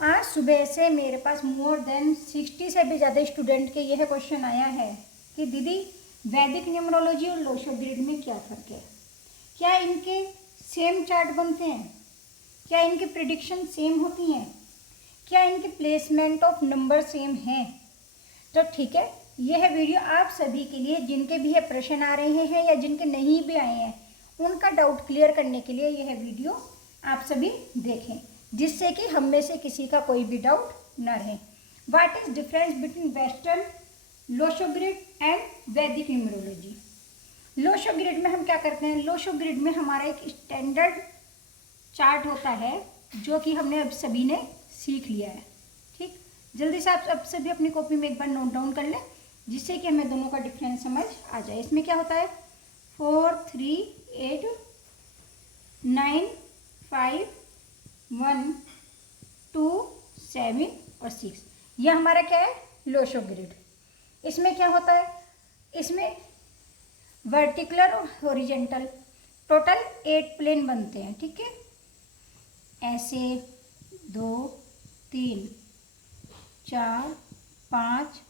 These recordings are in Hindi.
आज सुबह से मेरे पास मोर देन 60 से भी ज़्यादा स्टूडेंट के यह क्वेश्चन आया है कि दीदी वैदिक न्यूमरोलॉजी और लोशो ग्रिड में क्या फ़र्क है, क्या इनके सेम चार्ट बनते हैं, क्या इनकी प्रिडिक्शन सेम होती हैं, क्या इनकी प्लेसमेंट ऑफ नंबर सेम हैं। तो ठीक है, यह वीडियो आप सभी के लिए जिनके भी ये प्रश्न आ रहे हैं या जिनके नहीं भी आए हैं उनका डाउट क्लियर करने के लिए यह वीडियो आप सभी देखें, जिससे कि हम में से किसी का कोई भी डाउट न रहे। What is difference between western Lo Shu grid and वैदिक न्यूमरोलॉजी। लोशो ग्रिड में हम क्या करते हैं, लोशो ग्रिड में हमारा एक स्टैंडर्ड चार्ट होता है जो कि हमने अब सभी ने सीख लिया है। ठीक, जल्दी से आप अब सभी अपनी कॉपी में एक बार नोट डाउन कर लें, जिससे कि हमें दोनों का डिफरेंस समझ आ जाए। इसमें क्या होता है 4 3 8 9 5 1 2 7 और 6, यह हमारा क्या है लोशो ग्रिड। इसमें क्या होता है, इसमें वर्टिकुलर और हॉरिजेंटल टोटल 8 प्लेन बनते हैं। ठीक है, ऐसे 2 3 4 5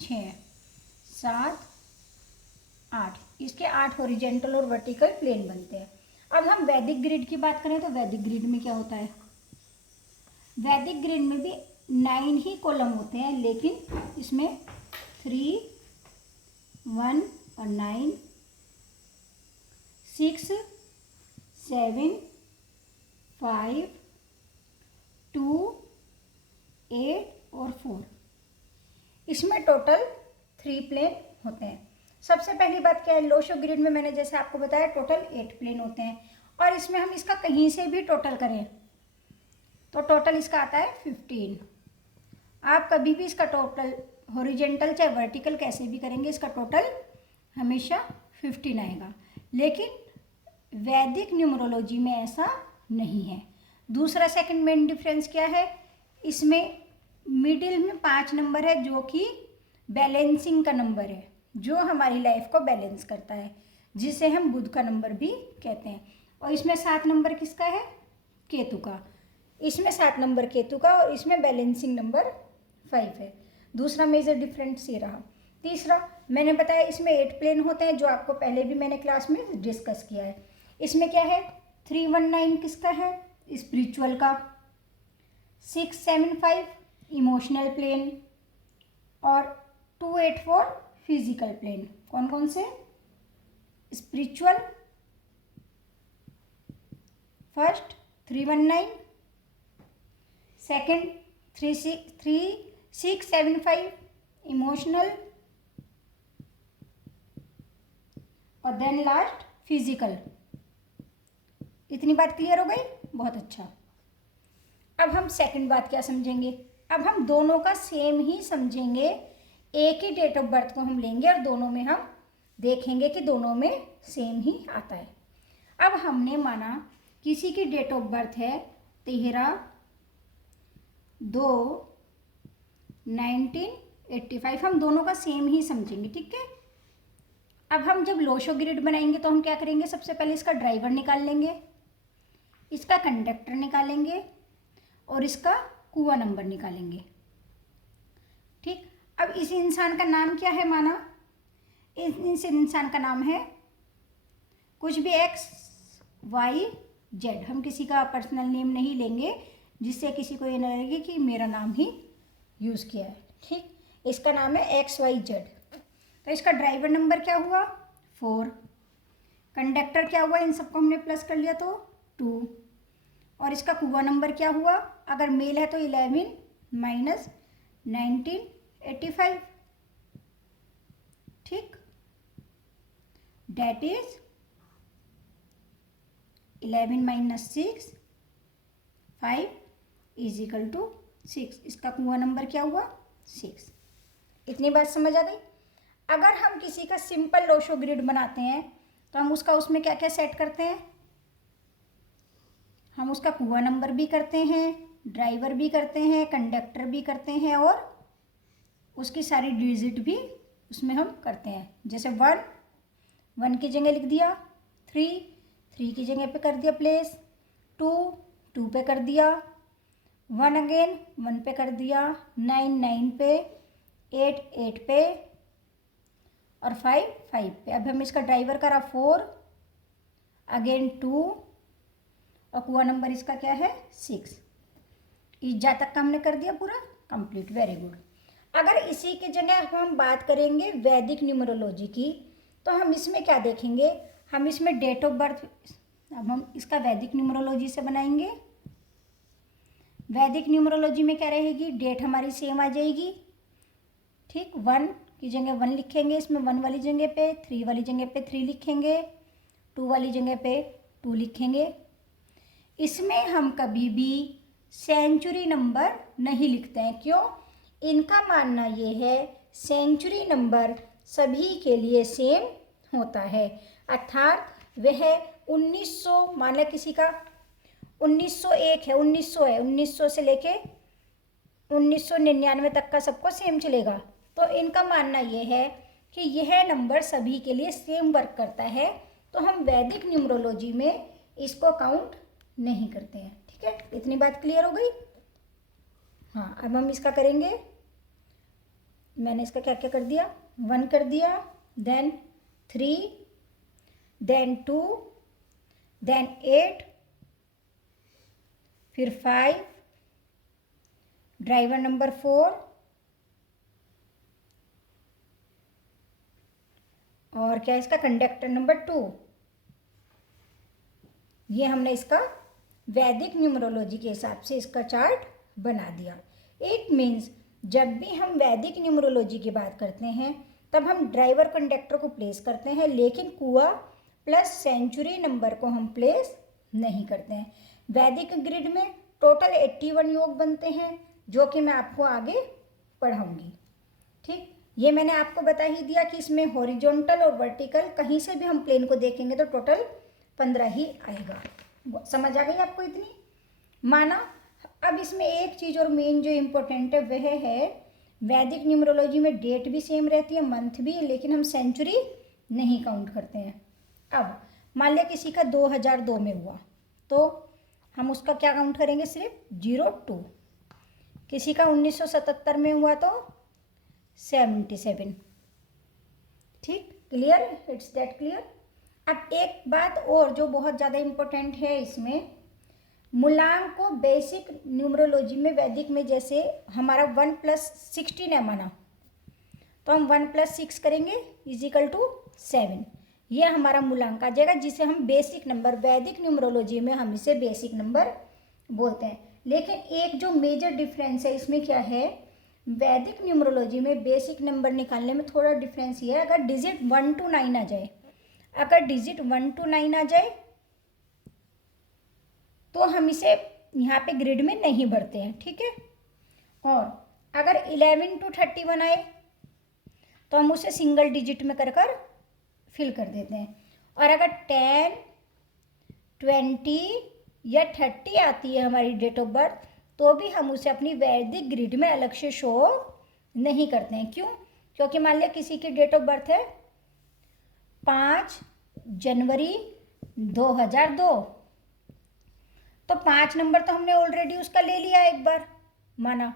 6 7 8, इसके 8 हॉरिजेंटल और वर्टिकल प्लेन बनते हैं। अब हम वैदिक ग्रिड की बात करें तो वैदिक ग्रिड में क्या होता है, वैदिक ग्रिड में भी 9 ही कॉलम होते हैं, लेकिन इसमें 3 1 और 9 6 7 5 2 8 और 4, इसमें टोटल 3 प्लेन होते हैं। सबसे पहली बात क्या है, लोशो ग्रिड में मैंने जैसे आपको बताया टोटल 8 प्लेन होते हैं, और इसमें हम इसका कहीं से भी टोटल करें तो टोटल इसका आता है 15। आप कभी भी इसका टोटल हॉरिजेंटल चाहे वर्टिकल कैसे भी करेंगे, इसका टोटल हमेशा 15 आएगा। लेकिन वैदिक न्यूमरोलॉजी में ऐसा नहीं है। दूसरा सेकंड मेन डिफरेंस क्या है, इसमें मिडिल में 5 नंबर है जो कि बैलेंसिंग का नंबर है, जो हमारी लाइफ को बैलेंस करता है, जिसे हम बुध का नंबर भी कहते हैं। और इसमें 7 नंबर किसका है, केतु का। इसमें 7 नंबर केतु का और इसमें बैलेंसिंग नंबर 5 है। दूसरा मेजर डिफरेंस ये रहा। तीसरा मैंने बताया इसमें 8 प्लेन होते हैं, जो आपको पहले भी मैंने क्लास में डिस्कस किया है। इसमें क्या है 319 किसका है, स्पिरिचुअल का, 675 इमोशनल प्लेन और 284 फिजिकल प्लेन। कौन कौन से, स्पिरिचुअल फर्स्ट 319, सेकंड 3675 इमोशनल और देन लास्ट फिजिकल। इतनी बात क्लियर हो गई, बहुत अच्छा। अब हम सेकंड बात क्या समझेंगे, अब हम दोनों का सेम ही समझेंगे। एक ही डेट ऑफ बर्थ को हम लेंगे और दोनों में हम देखेंगे कि दोनों में सेम ही आता है। अब हमने माना किसी की डेट ऑफ बर्थ है 13/2/1985, हम दोनों का सेम ही समझेंगे। ठीक है, अब हम जब लोशो ग्रिड बनाएंगे तो हम क्या करेंगे, सबसे पहले इसका ड्राइवर निकाल लेंगे, इसका कंडक्टर निकालेंगे और इसका कुआ नंबर निकालेंगे। ठीक, अब इस इंसान का नाम क्या है, माना इस इंसान का नाम है कुछ भी XYZ, हम किसी का पर्सनल नेम नहीं लेंगे जिससे किसी को ये ना लगे कि मेरा नाम ही यूज़ किया है। ठीक, इसका नाम है XYZ। तो इसका ड्राइवर नंबर क्या हुआ 4, कंडक्टर क्या हुआ, इन सबको हमने प्लस कर लिया तो 2, और इसका कुआ नंबर क्या हुआ, अगर मेल है तो 11 माइनस 1985। ठीक, date is 11 minus 6 5 is equal to 6। इसका कुआ नंबर क्या हुआ 6। इतनी बात समझ आ गई। अगर हम किसी का सिंपल लोशो ग्रिड बनाते हैं तो हम उसका उसमें क्या क्या सेट करते हैं, हम उसका कुआ नंबर भी करते हैं, ड्राइवर भी करते हैं, कंडक्टर भी करते हैं और उसकी सारी डिजिट भी उसमें हम करते हैं। जैसे 1 की जगह लिख दिया, 3 की जगह पे कर दिया प्लेस, 2 पे कर दिया, 1 अगेन 1 पे कर दिया, 9 9 पे, 8 8 पे और 5 5 पे। अब हम इसका ड्राइवर करा 4 अगेन 2 और कुआ नंबर इसका क्या है 6। ईजा तक का हमने कर दिया पूरा कंप्लीट, वेरी गुड। अगर इसी की जगह हम बात करेंगे वैदिक न्यूमरोलॉजी की, तो हम इसमें क्या देखेंगे, हम इसमें डेट ऑफ बर्थ, अब हम इसका वैदिक न्यूमरोलॉजी से बनाएंगे। वैदिक न्यूमरोलॉजी में क्या रहेगी, डेट हमारी सेम आ जाएगी, ठीक। 1 की जगह 1 लिखेंगे, इसमें 1 वाली जगह पे, 3 वाली जगह पे 3 लिखेंगे, 2 वाली जगह पे 2 लिखेंगे। इसमें हम कभी भी सेंचुरी नंबर नहीं लिखते हैं, क्यों? इनका मानना ये है सेंचुरी नंबर सभी के लिए सेम होता है, अर्थात वह 1900, मान लिया किसी का 1901 है, 1900 से लेके 1999 तक का सबको सेम चलेगा। तो इनका मानना ये है कि यह नंबर सभी के लिए सेम वर्क करता है, तो हम वैदिक न्यूमरोलॉजी में इसको काउंट नहीं करते हैं, ठीक है। इतनी बात क्लियर हो गई। हाँ, अब हम इसका करेंगे। मैंने इसका क्या क्या कर दिया, 1 कर दिया, देन 3, देन 2, देन 8, फिर 5, ड्राइवर नंबर 4 और क्या इसका कंडक्टर नंबर 2। ये हमने इसका वैदिक न्यूमरोलॉजी के हिसाब से इसका चार्ट बना दिया। इट मीन्स जब भी हम वैदिक न्यूमरोलॉजी की बात करते हैं तब हम ड्राइवर कंडक्टर को प्लेस करते हैं, लेकिन कुआ प्लस सेंचुरी नंबर को हम प्लेस नहीं करते हैं। वैदिक ग्रिड में टोटल 81 योग बनते हैं, जो कि मैं आपको आगे पढ़ाऊंगी, ठीक। ये मैंने आपको बता ही दिया कि इसमें हॉरिजॉन्टल और वर्टिकल कहीं से भी हम प्लेन को देखेंगे तो टोटल 15 ही आएगा। समझ आ गई आपको इतनी? माना अब इसमें एक चीज़ और मेन जो इम्पोर्टेंट है वह है वैदिक न्यूमरोलॉजी में डेट भी सेम रहती है, मंथ भी, लेकिन हम सेंचुरी नहीं काउंट करते हैं। अब मान लिया किसी का 2002 में हुआ तो हम उसका क्या काउंट करेंगे, सिर्फ 02। किसी का 1977 में हुआ तो 77, ठीक। क्लियर? It's that clear. अब एक बात और जो बहुत ज़्यादा इम्पोर्टेंट है इसमें, मूलांक को बेसिक न्यूमरोलॉजी में वैदिक में जैसे हमारा 1 + 16 है माना, तो हम 1 + 6 करेंगे = 7। ये हमारा मूलांक आ जाएगा, जिसे हम बेसिक नंबर, वैदिक न्यूमरोलॉजी में हम इसे बेसिक नंबर बोलते हैं। लेकिन एक जो मेजर डिफरेंस है इसमें क्या है, वैदिक न्यूमरोलॉजी में बेसिक नंबर निकालने में थोड़ा डिफरेंस ये है, अगर डिजिट 1 to 9 आ जाए, अगर डिजिट 1 to 9 आ जाए तो हम इसे यहाँ पे ग्रिड में नहीं भरते हैं, ठीक है। और अगर 11 to 31 आए तो हम उसे सिंगल डिजिट में कर कर फिल कर देते हैं। और अगर 10, 20 या 30 आती है हमारी डेट ऑफ बर्थ, तो भी हम उसे अपनी वैदिक ग्रिड में अलग से शो नहीं करते हैं। क्यों? क्योंकि मान लिया किसी की डेट ऑफ बर्थ है 5 जनवरी 2002, तो 5 नंबर तो हमने ऑलरेडी उसका ले लिया एक बार माना,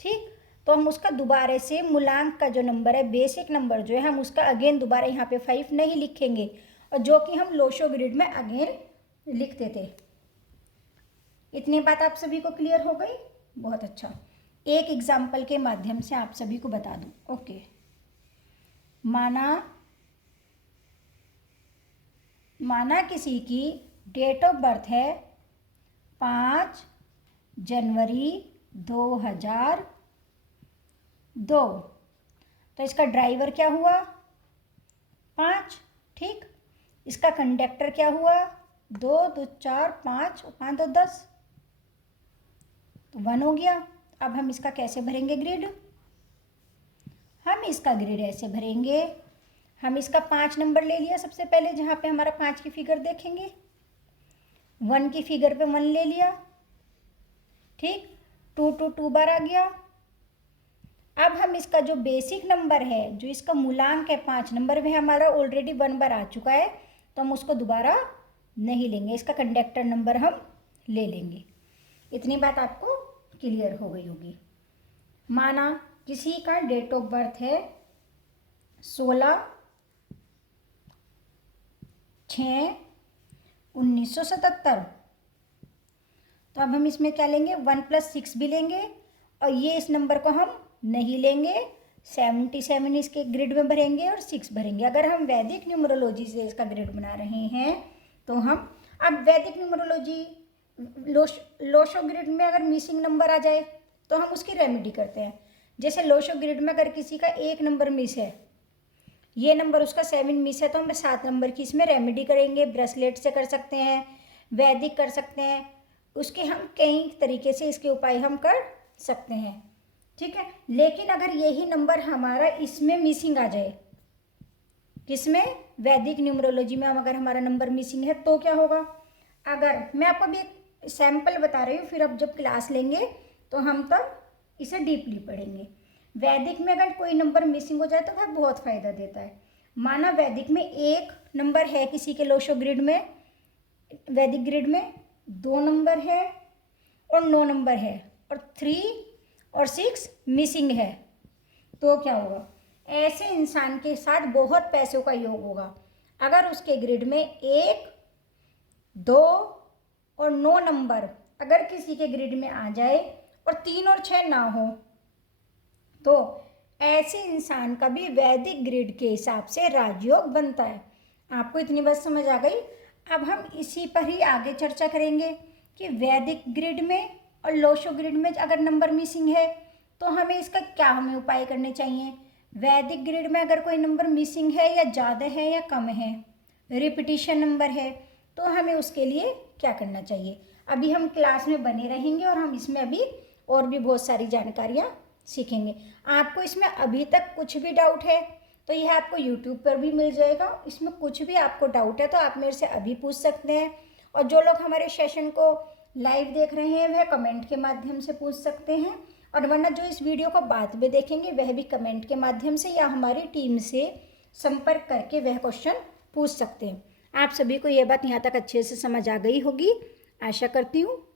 ठीक। तो हम उसका दोबारा से मूलांक का जो नंबर है, बेसिक नंबर जो है, हम उसका अगेन दोबारा यहाँ पे 5 नहीं लिखेंगे, और जो कि हम लोशो ग्रिड में अगेन लिखते थे। इतनी बात आप सभी को क्लियर हो गई? बहुत अच्छा। एक एग्जाम्पल के माध्यम से आप सभी को बता दूं। ओके, माना किसी की डेट ऑफ बर्थ है 5 जनवरी 2002, तो इसका ड्राइवर क्या हुआ 5, ठीक। इसका कंडक्टर क्या हुआ 2 2 4 5 5 2 10, तो 1 हो गया। अब हम इसका कैसे भरेंगे ग्रिड? हम इसका ग्रिड ऐसे भरेंगे, हम इसका 5 नंबर ले लिया सबसे पहले, जहाँ पे हमारा 5 की फिगर देखेंगे, 1 की फिगर पे 1 ले लिया, ठीक। 2 2 2 बार आ गया। अब हम इसका जो बेसिक नंबर है, जो इसका मूलांक है 5 नंबर, में हमारा ऑलरेडी 1 बार आ चुका है, तो हम उसको दोबारा नहीं लेंगे, इसका कंडक्टर नंबर हम ले लेंगे। इतनी बात आपको क्लियर हो गई होगी। माना किसी का डेट ऑफ बर्थ है 16/6/1977, तो अब हम इसमें क्या लेंगे, 1+6 भी लेंगे और ये इस नंबर को हम नहीं लेंगे, 77 इसके ग्रिड में भरेंगे और 6 भरेंगे। अगर हम वैदिक न्यूमरोलॉजी से इसका ग्रिड बना रहे हैं तो हम अब वैदिक न्यूमरोलॉजी लोशो ग्रिड में अगर मिसिंग नंबर आ जाए तो हम उसकी रेमेडी करते हैं। जैसे लोशो ग्रिड में अगर किसी का 1 नंबर मिस है, ये नंबर उसका 7 मिस है, तो हम 7 नंबर की इसमें रेमेडी करेंगे। ब्रेसलेट से कर सकते हैं, वैदिक कर सकते हैं, उसके हम कई तरीके से इसके उपाय हम कर सकते हैं, ठीक है। लेकिन अगर यही नंबर हमारा इसमें मिसिंग आ जाए, किसमें, वैदिक न्यूमरोलॉजी में अगर हमारा नंबर मिसिंग है तो क्या होगा। अगर मैं आपको अभी एक सैम्पल बता रही हूँ, फिर अब जब क्लास लेंगे तो हम तब इसे डीपली पढ़ेंगे। वैदिक में अगर कोई नंबर मिसिंग हो जाए तो वह बहुत फ़ायदा देता है। माना वैदिक में 1 नंबर है किसी के लोशो ग्रिड में, वैदिक ग्रिड में 2 नंबर है और 9 नंबर है और 3 और 6 मिसिंग है, तो क्या होगा, ऐसे इंसान के साथ बहुत पैसों का योग होगा। अगर उसके ग्रिड में 1, 2 और 9 नंबर अगर किसी के ग्रिड में आ जाए और 3 और 6 ना हो, तो ऐसे इंसान का भी वैदिक ग्रिड के हिसाब से राजयोग बनता है। आपको इतनी बात समझ आ गई। अब हम इसी पर ही आगे चर्चा करेंगे कि वैदिक ग्रिड में और लोशो ग्रिड में अगर नंबर मिसिंग है तो हमें इसका क्या हमें उपाय करने चाहिए। वैदिक ग्रिड में अगर कोई नंबर मिसिंग है या ज़्यादा है या कम है, रिपीटिशन नंबर है, तो हमें उसके लिए क्या करना चाहिए। अभी हम क्लास में बने रहेंगे और हम इसमें अभी और भी बहुत सारी जानकारियाँ सीखेंगे। आपको इसमें अभी तक कुछ भी डाउट है तो यह आपको यूट्यूब पर भी मिल जाएगा। इसमें कुछ भी आपको डाउट है तो आप मेरे से अभी पूछ सकते हैं, और जो लोग हमारे सेशन को लाइव देख रहे हैं वह कमेंट के माध्यम से पूछ सकते हैं, और वरना जो इस वीडियो को बाद में देखेंगे वह भी कमेंट के माध्यम से या हमारी टीम से संपर्क करके वह क्वेश्चन पूछ सकते हैं। आप सभी को यह बात यहाँ तक अच्छे से समझ आ गई होगी, आशा करती हूँ।